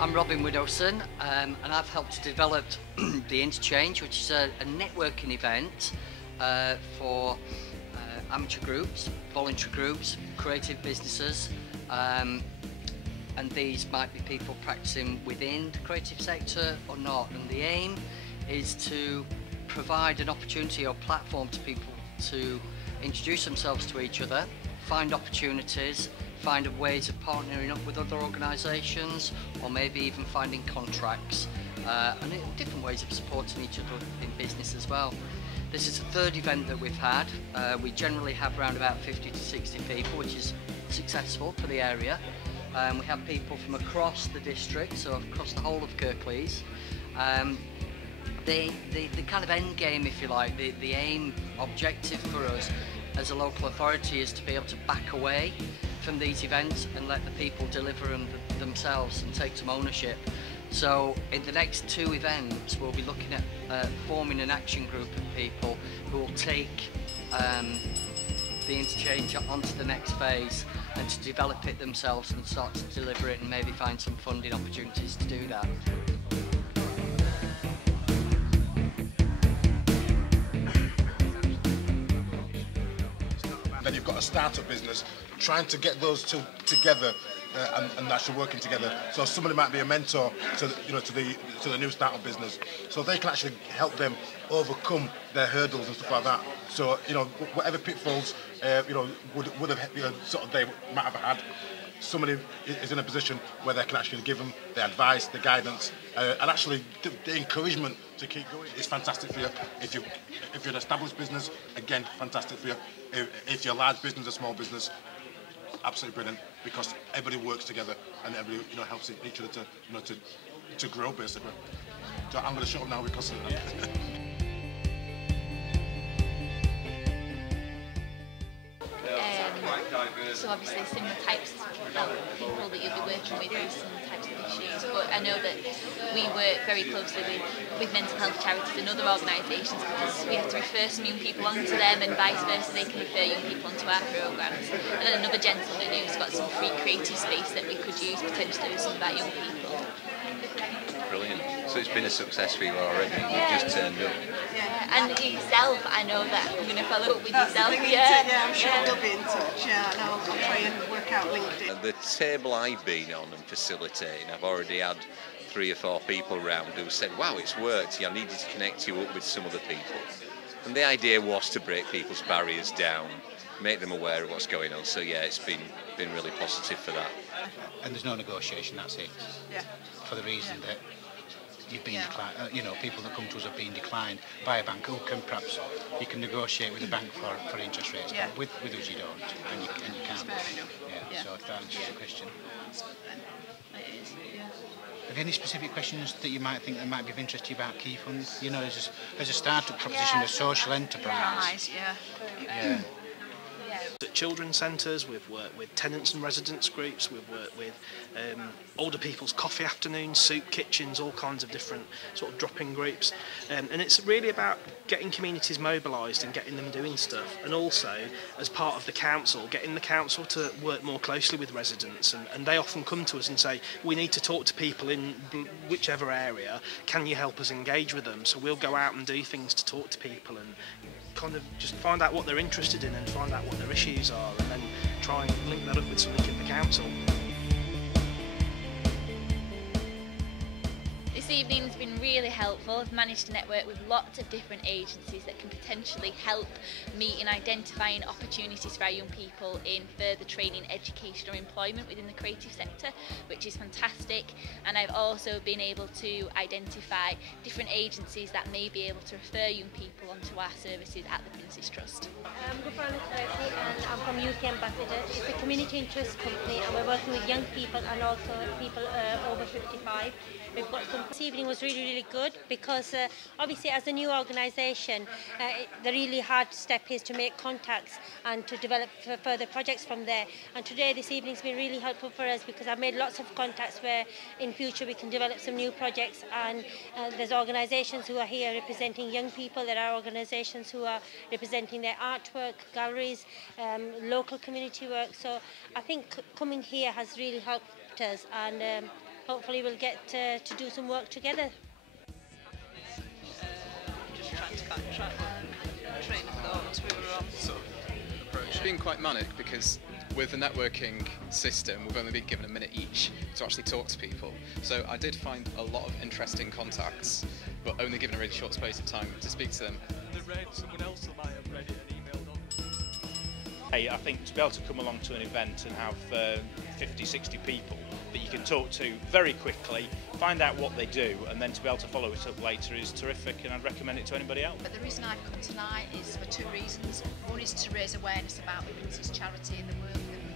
I'm Robin Widdowson, and I've helped to develop the Interchange, which is a networking event for amateur groups, voluntary groups, creative businesses, and these might be people practicing within the creative sector or not. And the aim is to provide an opportunity or platform to people to introduce themselves to each other, find opportunities, find ways of partnering up with other organisations, or maybe even finding contracts, and different ways of supporting each other in business as well. This is the third event that we've had. We generally have around about 50 to 60 people, which is successful for the area. We have people from across the district, so across the whole of Kirklees. The kind of end game, if you like, the aim objective for us as a local authority is to be able to back away from these events and let the people deliver them themselves and take some ownership. So in the next two events we'll be looking at forming an action group of people who will take the Interchange onto the next phase and to develop it themselves and start to deliver it and maybe find some funding opportunities to do that. Then you've got a startup business, trying to get those two together and actually working together. So somebody might be a mentor to the new startup business, so they can actually help them overcome their hurdles and stuff like that. So whatever pitfalls would have sort of they might have had, somebody is in a position where they can actually give them the advice, the guidance, and actually the encouragement to keep going. It's fantastic for you. If you're an established business, again, fantastic for you. If you're a large business, a small business, absolutely brilliant, because everybody works together and everybody helps each other to grow, basically. So I'm going to shut up now because. So obviously similar types of people that you'll be working with similar types of issues, but I know that we work very closely with mental health charities and other organisations, because we have to refer some young people onto them and vice versa, they can refer young people onto our programmes. And then another gentleman who's got some free creative space that we could use potentially with some of our young people. Brilliant. So it's been a success for you already. You've just turned up. Yeah, and yourself, I know that I'm going to follow up with yourself. Yeah, I'm sure we'll be in touch. Yeah, and I'll try and work out LinkedIn. The table I've been on and facilitating, I've already had 3 or 4 people around who said, wow, it's worked. I needed to connect you up with some other people. And the idea was to break people's barriers down, make them aware of what's going on. So yeah, it's been really positive for that. And there's no negotiation, that's it. Yeah. For the reason that you've been declined, people that come to us have been declined by a bank who can perhaps, you can negotiate with the bank for interest rates, but with us you don't, and you can't. That's fair enough. Yeah, so if that answers the question. It is, yeah. Have you any specific questions that you might think that might be of interest to you about key funds? As a startup proposition, a social enterprise. Yeah. At children's centres, we've worked with tenants and residents groups, we've worked with older people's coffee afternoons, soup kitchens, all kinds of different sort of drop-in groups, and it's really about getting communities mobilised and getting them doing stuff, and also as part of the council, getting the council to work more closely with residents, and they often come to us and say, we need to talk to people in whichever area, can you help us engage with them? So we'll go out and do things to talk to people and kind of just find out what they're interested in and find out what their issues are, and then try and link that up with something in the council. This evening's been really helpful. I've managed to network with lots of different agencies that can potentially help me in identifying opportunities for our young people in further training, education or employment within the creative sector, which is fantastic. And I've also been able to identify different agencies that may be able to refer young people onto our services at the Prince's Trust. I'm Gopal and I'm from UK Ambassador. It's a community interest company and we're working with young people and also people over 55. We've got some. This evening was really good because obviously as a new organisation the really hard step is to make contacts and to develop further projects from there, and today this evening's been really helpful for us because I've made lots of contacts where in future we can develop some new projects, and there's organisations who are here representing young people, there are organisations who are representing their artwork, galleries, local community work, so I think coming here has really helped us, and hopefully we'll get to do some work together. Just trying to backtrack the train of thoughts we were on. Sort of approach. It's been quite manic because with the networking system we've only been given a minute each to actually talk to people. So I did find a lot of interesting contacts, but only given a really short space of time to speak to them. Someone else might have read it and emailed on. Hey, I think to be able to come along to an event and have 50, 60 people that you can talk to very quickly, find out what they do, and then to be able to follow it up later is terrific, and I'd recommend it to anybody else. But the reason I've come tonight is for two reasons. One is to raise awareness about the Prince's charity and the work that